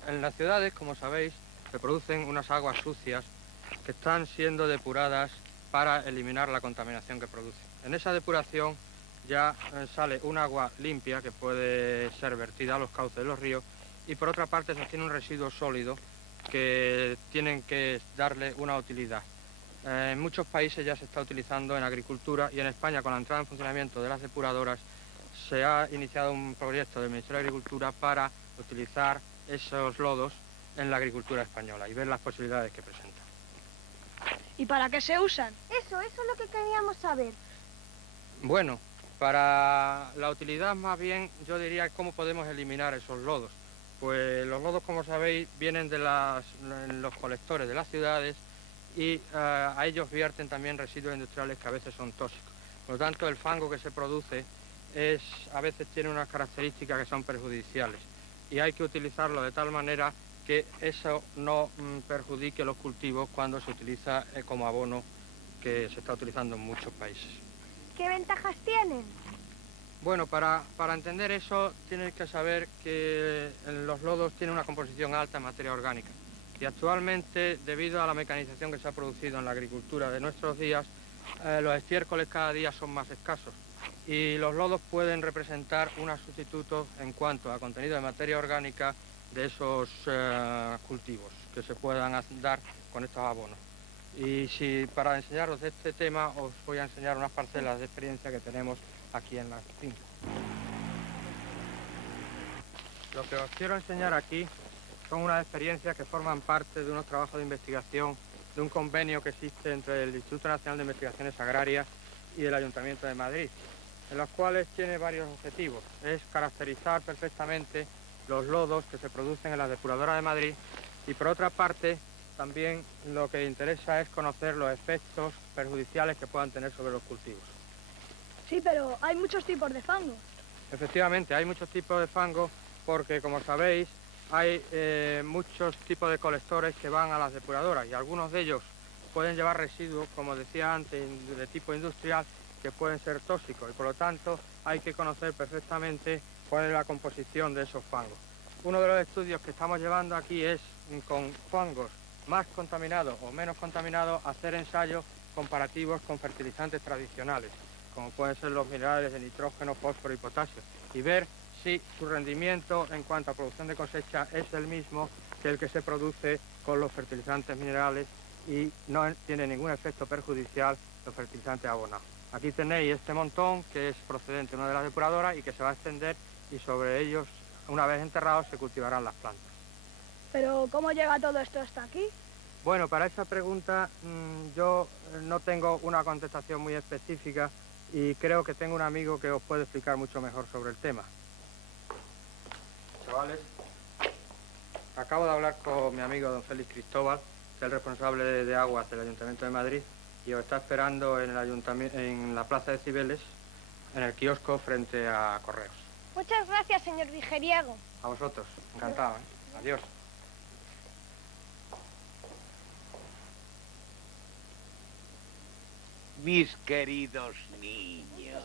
En las ciudades, como sabéis, se producen unas aguas sucias que están siendo depuradas para eliminar la contaminación que producen. En esa depuración ya sale un agua limpia que puede ser vertida a los cauces de los ríos y por otra parte se obtiene un residuo sólido que tienen que darle una utilidad. En muchos países ya se está utilizando en agricultura y en España, con la entrada en funcionamiento de las depuradoras, se ha iniciado un proyecto del Ministerio de Agricultura para utilizar esos lodos en la agricultura española y ver las posibilidades que presenta. ¿Y para qué se usan? Eso es lo que queríamos saber. Bueno, para la utilidad más bien yo diría cómo podemos eliminar esos lodos. Pues los lodos, como sabéis, vienen de los colectores de las ciudades y a ellos vierten también residuos industriales que a veces son tóxicos. Por lo tanto, el fango que se produce a veces tiene unas características que son perjudiciales y hay que utilizarlo de tal manera que eso no perjudique los cultivos cuando se utiliza como abono, que se está utilizando en muchos países. ¿Qué ventajas tienen? Bueno, para entender eso tienes que saber que los lodos tienen una composición alta en materia orgánica y actualmente, debido a la mecanización que se ha producido en la agricultura de nuestros días, los estiércoles cada día son más escasos y los lodos pueden representar unos sustitutos en cuanto a contenido de materia orgánica de esos cultivos que se puedan dar con estos abonos. Y para enseñaros de este tema os voy a enseñar unas parcelas de experiencia que tenemos aquí en la finca. Lo que os quiero enseñar aquí son unas experiencias que forman parte de unos trabajos de investigación de un convenio que existe entre el Instituto Nacional de Investigaciones Agrarias y el Ayuntamiento de Madrid, en los cuales tiene varios objetivos. Es caracterizar perfectamente los lodos que se producen en la depuradora de Madrid y, por otra parte, también lo que interesa es conocer los efectos perjudiciales que puedan tener sobre los cultivos. Sí, pero hay muchos tipos de fango. Efectivamente, hay muchos tipos de fango porque, como sabéis, hay muchos tipos de colectores que van a las depuradoras y algunos de ellos pueden llevar residuos, como decía antes, de tipo industrial, que pueden ser tóxicos y, por lo tanto, hay que conocer perfectamente cuál es la composición de esos fangos. Uno de los estudios que estamos llevando aquí es, con fangos más contaminados o menos contaminados, hacer ensayos comparativos con fertilizantes tradicionales, como pueden ser los minerales de nitrógeno, fósforo y potasio, y ver si su rendimiento en cuanto a producción de cosecha es el mismo que el que se produce con los fertilizantes minerales y no tiene ningún efecto perjudicial los fertilizantes abonados. Aquí tenéis este montón que es procedente de una de las depuradoras y que se va a extender y sobre ellos, una vez enterrados, se cultivarán las plantas. Pero, ¿cómo llega todo esto hasta aquí? Bueno, para esa pregunta yo no tengo una contestación muy específica y creo que tengo un amigo que os puede explicar mucho mejor sobre el tema. Chavales, acabo de hablar con mi amigo don Félix Cristóbal, que es el responsable de aguas del Ayuntamiento de Madrid, y os está esperando en la Plaza de Cibeles, en el kiosco frente a Correos. Muchas gracias, señor Vijeriego. A vosotros, encantado, ¿eh? Adiós. Mis queridos niños.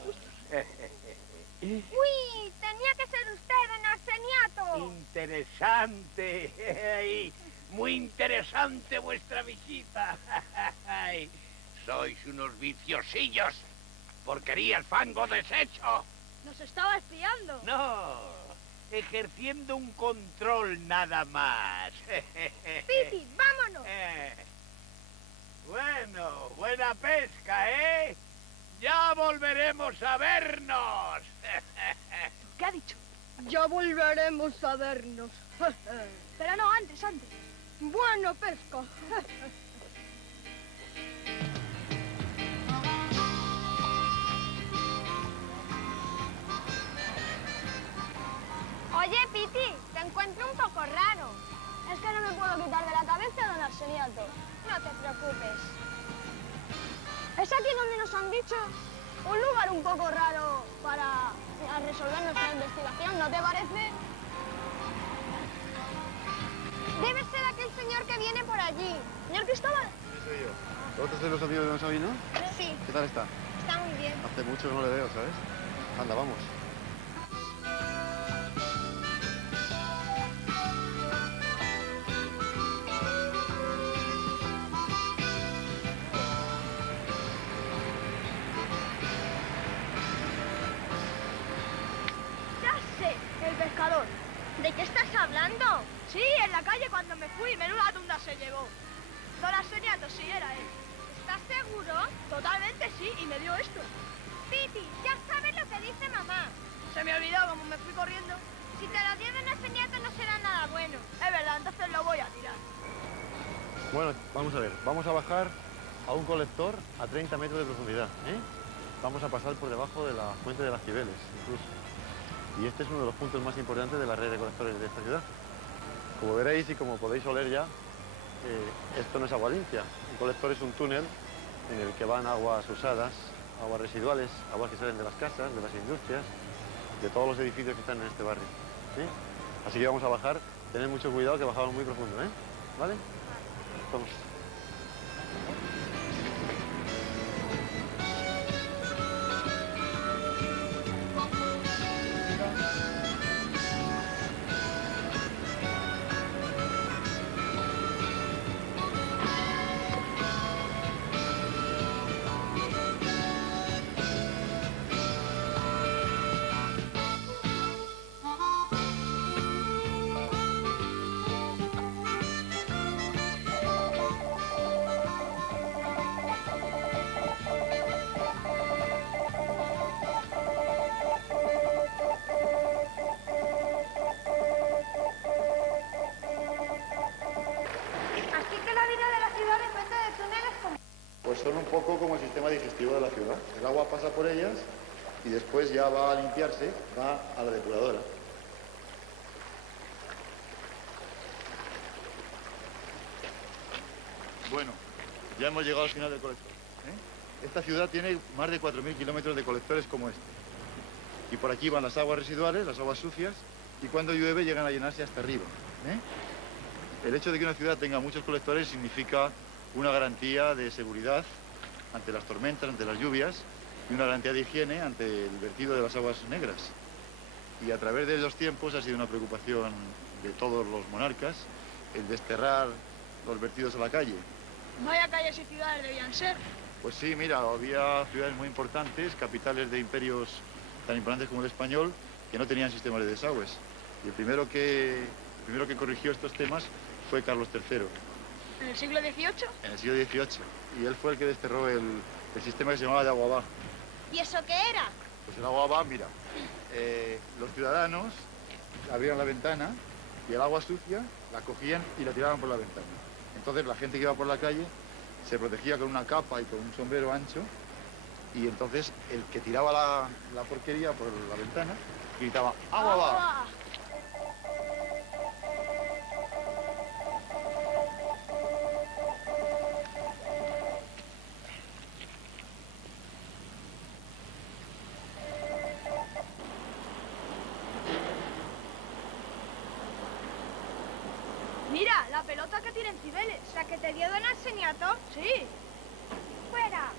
¡Uy! Tenía que ser usted, don Arseniato. Interesante. Muy interesante vuestra visita. Sois unos viciosillos. Porquería, el fango deshecho. Nos estaba espiando. No, ejerciendo un control nada más. Piti, vámonos. Bueno, buena pesca, ¿eh? Ya volveremos a vernos. ¿Qué ha dicho? Ya volveremos a vernos. Pero no, antes. Buena pesca. Oye, Piti, te encuentro un poco raro. Es que no me puedo quitar de la cabeza don Arseniato. No te preocupes. Es aquí donde nos han dicho un lugar un poco raro para resolver nuestra investigación, ¿no te parece? Debe ser aquel señor que viene por allí. ¿Señor Cristóbal? Sí, soy yo. ¿Otros de los amigos de Don Sabino? Sí. ¿Qué tal está? Está muy bien. Hace mucho que no le veo, ¿sabes? Anda, vamos. El pescador. ¿De qué estás hablando? Sí, en la calle cuando me fui, menuda tunda se llevó. Don Arseniato, sí, era él. ¿Estás seguro? Totalmente sí, y me dio esto. Piti, ya sabes lo que dice mamá. Se me olvidó, como me fui corriendo. Si te lo lleven este nieto no será nada bueno. Es verdad, entonces lo voy a tirar. Bueno, vamos a ver. Vamos a bajar a un colector a 30 metros de profundidad, ¿eh? Vamos a pasar por debajo de la fuente de las Cibeles, incluso. Y este es uno de los puntos más importantes de la red de colectores de esta ciudad. Como veréis y como podéis oler ya, esto no es agua limpia. Un colector es un túnel en el que van aguas usadas, aguas residuales, aguas que salen de las casas, de las industrias, de todos los edificios que están en este barrio. ¿Sí? Así que vamos a bajar. Tened mucho cuidado que bajamos muy profundo, ¿eh? ¿Vale? Vamos. Pues son un poco como el sistema digestivo de la ciudad. El agua pasa por ellas y después ya va a limpiarse, va a la depuradora. Bueno, ya hemos llegado al final del colector, ¿eh? Esta ciudad tiene más de 4.000 kilómetros de colectores como este. Y por aquí van las aguas residuales, las aguas sucias, y cuando llueve llegan a llenarse hasta arriba, ¿eh? El hecho de que una ciudad tenga muchos colectores significa una garantía de seguridad ante las tormentas, ante las lluvias, y una garantía de higiene ante el vertido de las aguas negras. Y a través de los tiempos ha sido una preocupación de todos los monarcas el desterrar los vertidos a la calle. Vaya calles y ciudades debían ser. Pues sí, mira, había ciudades muy importantes, capitales de imperios tan importantes como el español, que no tenían sistemas de desagües. Y el primero que corrigió estos temas fue Carlos III. ¿En el siglo XVIII? En el siglo XVIII. Y él fue el que desterró el sistema que se llamaba de agua abajo. ¿Y eso qué era? Pues el agua abajo, mira, los ciudadanos abrían la ventana y el agua sucia la cogían y la tiraban por la ventana. Entonces la gente que iba por la calle se protegía con una capa y con un sombrero ancho, y entonces el que tiraba la porquería por la ventana gritaba ¡agua abajo! Mira, la pelota que tiene en Cibeles. ¿La que te dio don Arseniato? Sí. ¡Fuera!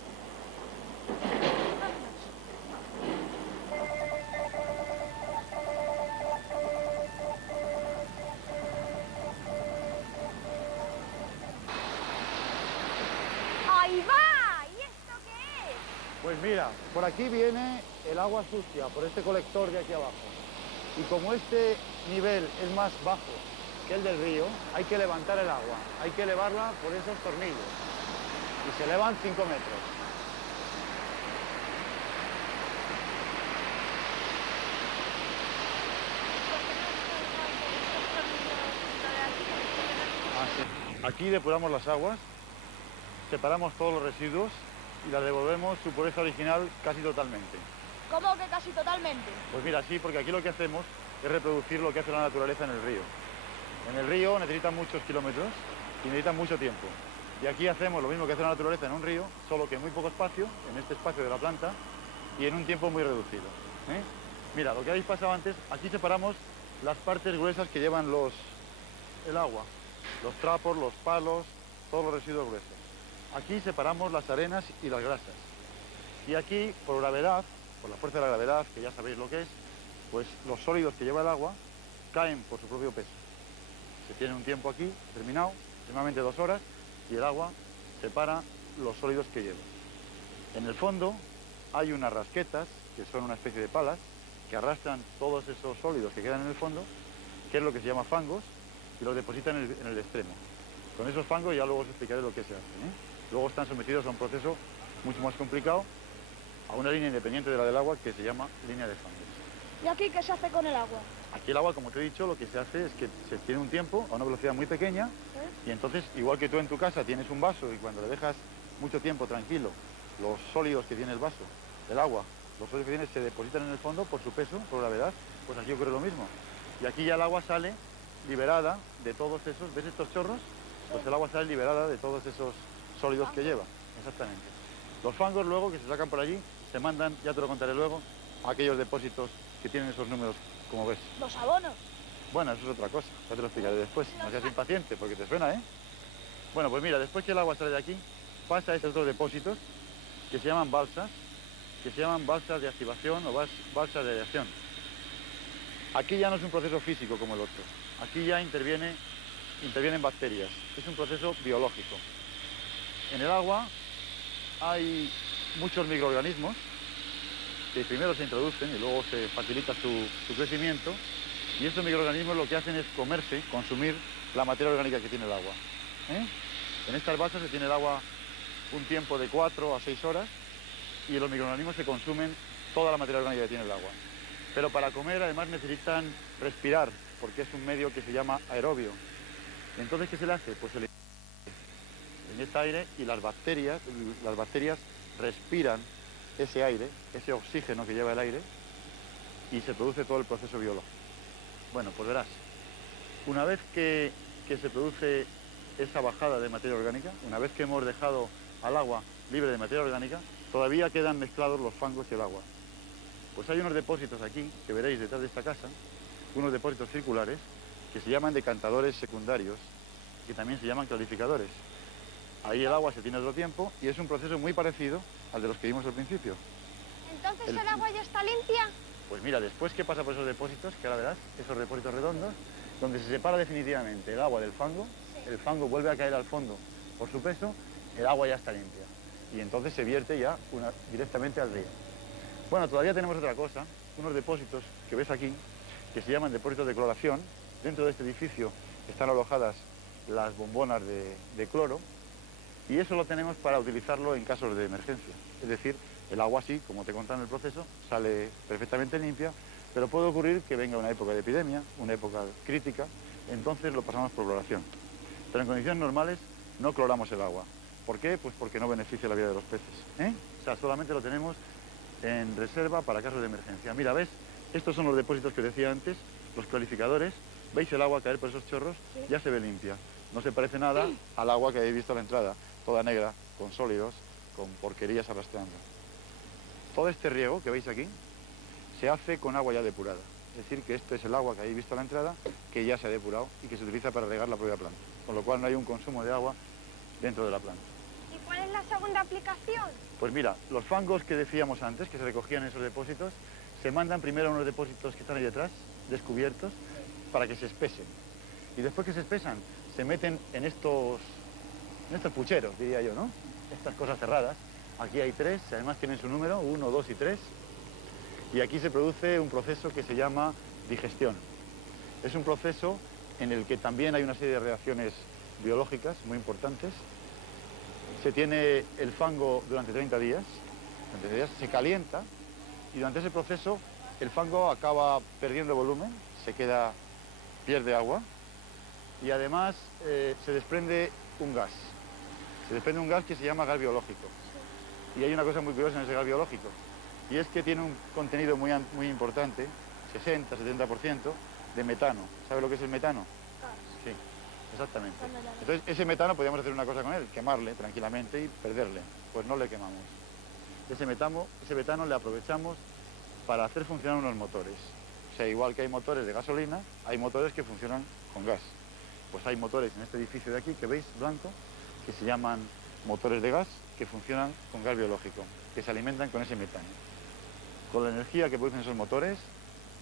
¡Ahí va! ¿Y esto qué es? Pues mira, por aquí viene el agua sucia, por este colector de aquí abajo. Y como este nivel es más bajo que el del río, hay que levantar el agua, hay que elevarla por esos tornillos. Y se elevan 5 metros. Aquí depuramos las aguas, separamos todos los residuos y las devolvemos su pureza original casi totalmente. ¿Cómo que casi totalmente? Pues mira, sí, porque aquí lo que hacemos es reproducir lo que hace la naturaleza en el río. En el río necesitan muchos kilómetros y necesitan mucho tiempo. Y aquí hacemos lo mismo que hace la naturaleza en un río, solo que en muy poco espacio, en este espacio de la planta, y en un tiempo muy reducido, ¿eh? Mira, lo que habéis pasado antes, aquí separamos las partes gruesas que llevan el agua, los trapos, los palos, todos los residuos gruesos. Aquí separamos las arenas y las grasas. Y aquí, por gravedad, por la fuerza de la gravedad, que ya sabéis lo que es, pues los sólidos que lleva el agua caen por su propio peso. Se tiene un tiempo aquí determinado, aproximadamente 2 horas, y el agua separa los sólidos que lleva. En el fondo hay unas rasquetas, que son una especie de palas, que arrastran todos esos sólidos que quedan en el fondo, que es lo que se llama fangos, y los depositan en el extremo. Con esos fangos ya luego os explicaré lo que se hace, ¿eh? Luego están sometidos a un proceso mucho más complicado, a una línea independiente de la del agua que se llama línea de fangos. ¿Y aquí qué se hace con el agua? Aquí el agua, como te he dicho, lo que se hace es que se tiene un tiempo a una velocidad muy pequeña y entonces, igual que tú en tu casa tienes un vaso y cuando le dejas mucho tiempo tranquilo, los sólidos que tiene el vaso, el agua, los sólidos que tiene se depositan en el fondo por su peso, por gravedad, pues aquí ocurre lo mismo. Y aquí ya el agua sale liberada de todos esos, ¿ves estos chorros? Pues el agua sale liberada de todos esos sólidos que lleva, exactamente. Los fangos luego que se sacan por allí se mandan, ya te lo contaré luego, a aquellos depósitos que tienen esos números, como ves. Los abonos. Bueno, eso es otra cosa, ya te lo explicaré después, no seas impaciente porque te suena, ¿eh? Bueno, pues mira, después que el agua sale de aquí, pasa a estos dos depósitos que se llaman balsas, de activación o balsas de aireación. Aquí ya no es un proceso físico como el otro, aquí ya intervienen bacterias, es un proceso biológico. En el agua hay muchos microorganismos que primero se introducen y luego se facilita su crecimiento, y estos microorganismos lo que hacen es comerse, consumir la materia orgánica que tiene el agua. En estas balsas se tiene el agua un tiempo de 4 a 6 horas y los microorganismos se consumen toda la materia orgánica que tiene el agua. Pero para comer además necesitan respirar, porque es un medio que se llama aerobio. Entonces, ¿qué se le hace? Pues se le inyecta aire y las bacterias respiran ese aire, ese oxígeno que lleva el aire, y se produce todo el proceso biológico. Bueno, pues verás, una vez que se produce esa bajada de materia orgánica, una vez que hemos dejado al agua libre de materia orgánica, todavía quedan mezclados los fangos y el agua. Pues hay unos depósitos aquí, que veréis detrás de esta casa, unos depósitos circulares, que se llaman decantadores secundarios, que también se llaman clarificadores. Ahí el agua se tiene otro tiempo y es un proceso muy parecido al de los que vimos al principio. ¿Entonces el agua ya está limpia? Pues mira, después que pasa por esos depósitos, que ahora verás, esos depósitos redondos, donde se separa definitivamente el agua del fango, el fango vuelve a caer al fondo por su peso, el agua ya está limpia. Y entonces se vierte ya directamente al río. Bueno, todavía tenemos otra cosa, unos depósitos que ves aquí, que se llaman depósitos de cloración. Dentro de este edificio están alojadas las bombonas de cloro, y eso lo tenemos para utilizarlo en casos de emergencia. Es decir, el agua sí, como te conté en el proceso, sale perfectamente limpia, pero puede ocurrir que venga una época de epidemia, una época crítica, entonces lo pasamos por cloración. Pero en condiciones normales no cloramos el agua. ¿Por qué? Pues porque no beneficia la vida de los peces, O sea, solamente lo tenemos en reserva para casos de emergencia. Mira, ¿ves? Estos son los depósitos que decía antes, los clarificadores. ¿Veis el agua caer por esos chorros? Sí. Ya se ve limpia. No se parece nada al agua que habéis visto a la entrada, toda negra, con sólidos, con porquerías arrastrando. Todo este riego que veis aquí se hace con agua ya depurada. Es decir, que este es el agua que habéis visto a la entrada, que ya se ha depurado y que se utiliza para regar la propia planta. Con lo cual no hay un consumo de agua dentro de la planta. ¿Y cuál es la segunda aplicación? Pues mira, los fangos que decíamos antes, que se recogían en esos depósitos, se mandan primero a unos depósitos que están ahí detrás, descubiertos, para que se espesen. Y después que se espesan, se meten en estos pucheros, diría yo, ¿no? Estas cosas cerradas. Aquí hay 3, además tienen su número, 1, 2 y 3. Y aquí se produce un proceso que se llama digestión. Es un proceso en el que también hay una serie de reacciones biológicas muy importantes. Se tiene el fango durante 30 días, se calienta y durante ese proceso el fango acaba perdiendo volumen, pierde agua y además se desprende un gas. Se desprende un gas que se llama gas biológico. Y hay una cosa muy curiosa en ese gas biológico, y es que tiene un contenido muy importante, 60-70% de metano. ¿Sabe lo que es el metano? Sí, exactamente. Entonces, ese metano podríamos hacer una cosa con él, quemarle tranquilamente y perderle. Pues no le quemamos. Ese metano le aprovechamos para hacer funcionar unos motores. O sea, igual que hay motores de gasolina, hay motores que funcionan con gas. Pues hay motores en este edificio de aquí, que veis, blanco, que se llaman motores de gas, que funcionan con gas biológico, que se alimentan con ese metano. Con la energía que producen esos motores,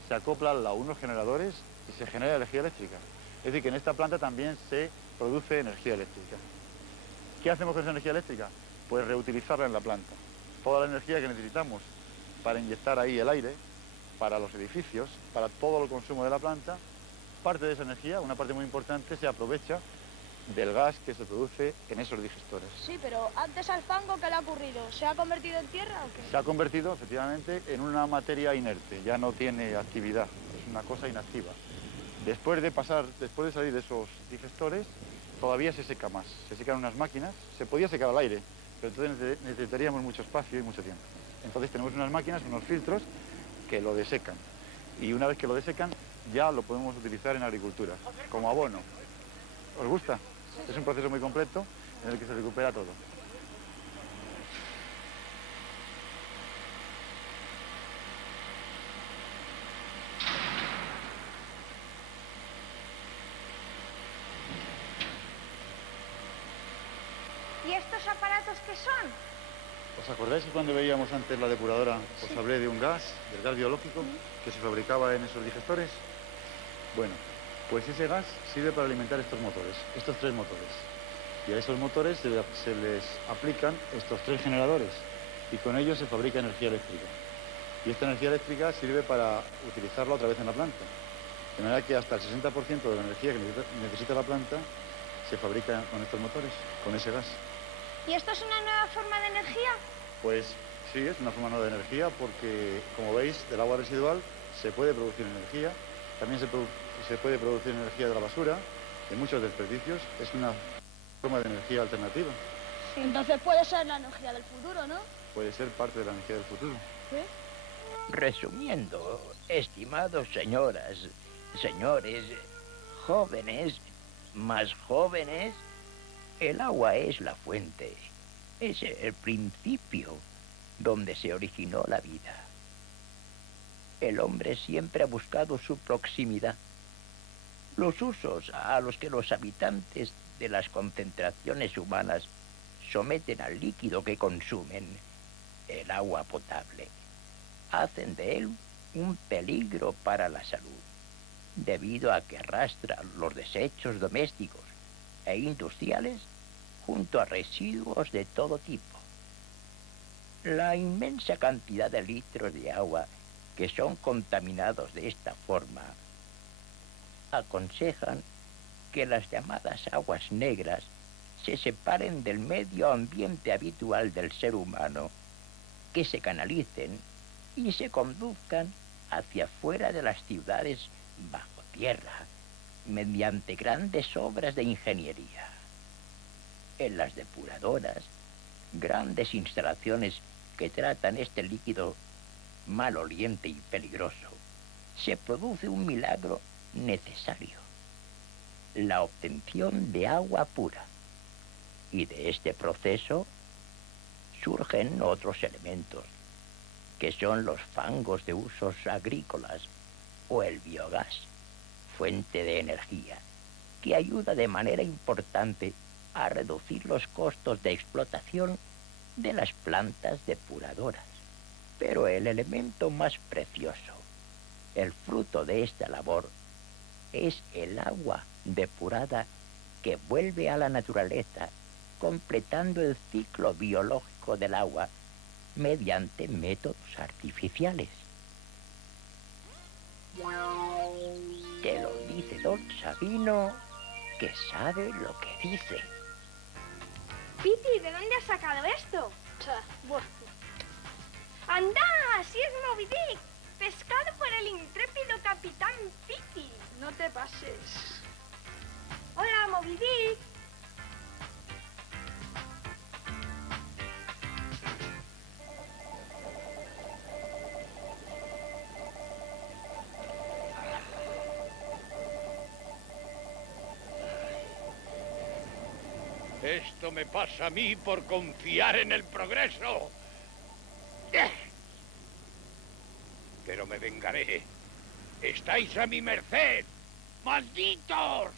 se acoplan a unos generadores y se genera energía eléctrica. Es decir, que en esta planta también se produce energía eléctrica. ¿Qué hacemos con esa energía eléctrica? Pues reutilizarla en la planta. Toda la energía que necesitamos para inyectar ahí el aire, para los edificios, para todo el consumo de la planta, parte de esa energía, una parte muy importante, se aprovecha del gas que se produce en esos digestores. Sí, pero antes al fango, ¿qué le ha ocurrido? ¿Se ha convertido en tierra o qué? Se ha convertido efectivamente en una materia inerte, ya no tiene actividad, es una cosa inactiva. Después de salir de esos digestores, todavía se seca más. Se secan unas máquinas, se podía secar al aire, pero entonces necesitaríamos mucho espacio y mucho tiempo. Entonces tenemos unas máquinas, unos filtros que lo desecan. Y una vez que lo desecan, ya lo podemos utilizar en agricultura, como abono. ¿Os gusta? Es un proceso muy completo en el que se recupera todo. ¿Y estos aparatos qué son? ¿Os acordáis que cuando veíamos antes la depuradora os hablé de un gas, del gas biológico, que se fabricaba en esos digestores? Bueno, pues ese gas sirve para alimentar estos motores, estos 3 motores. Y a esos motores se les aplican estos 3 generadores y con ellos se fabrica energía eléctrica. Y esta energía eléctrica sirve para utilizarla otra vez en la planta. De manera que hasta el 60% de la energía que necesita la planta se fabrica con estos motores, con ese gas. ¿Y esto es una nueva forma de energía? Pues sí, es una forma nueva de energía porque, como veis, del agua residual se puede producir energía, también se puede producir energía de la basura, de muchos desperdicios. Es una forma de energía alternativa. Sí. Entonces puede ser la energía del futuro, ¿no? Puede ser parte de la energía del futuro. ¿Sí? Resumiendo, estimados señoras, señores, jóvenes, más jóvenes, el agua es la fuente, es el principio donde se originó la vida. El hombre siempre ha buscado su proximidad. Los usos a los que los habitantes de las concentraciones humanas someten al líquido que consumen, el agua potable, hacen de él un peligro para la salud, debido a que arrastra los desechos domésticos e industriales junto a residuos de todo tipo. La inmensa cantidad de litros de agua que son contaminados de esta forma aconsejan que las llamadas aguas negras se separen del medio ambiente habitual del ser humano, que se canalicen y se conduzcan hacia fuera de las ciudades bajo tierra, mediante grandes obras de ingeniería. En las depuradoras, grandes instalaciones que tratan este líquido maloliente y peligroso, se produce un milagro necesario: la obtención de agua pura. Y de este proceso surgen otros elementos, que son los fangos de usos agrícolas o el biogás, fuente de energía, que ayuda de manera importante a reducir los costos de explotación de las plantas depuradoras. Pero el elemento más precioso, el fruto de esta labor, es el agua depurada que vuelve a la naturaleza, completando el ciclo biológico del agua mediante métodos artificiales. Te lo dice don Sabino, que sabe lo que dice. Pipi, ¿de dónde has sacado esto? Bueno. ¡Anda! ¡Sí es Moby Dick! ¡Pescado por el intrépido capitán Pipi! No te pases. ¡Hola, Moby Dick! Esto me pasa a mí por confiar en el progreso. Pero me vengaré. Estáis a mi merced. ¡Malditos!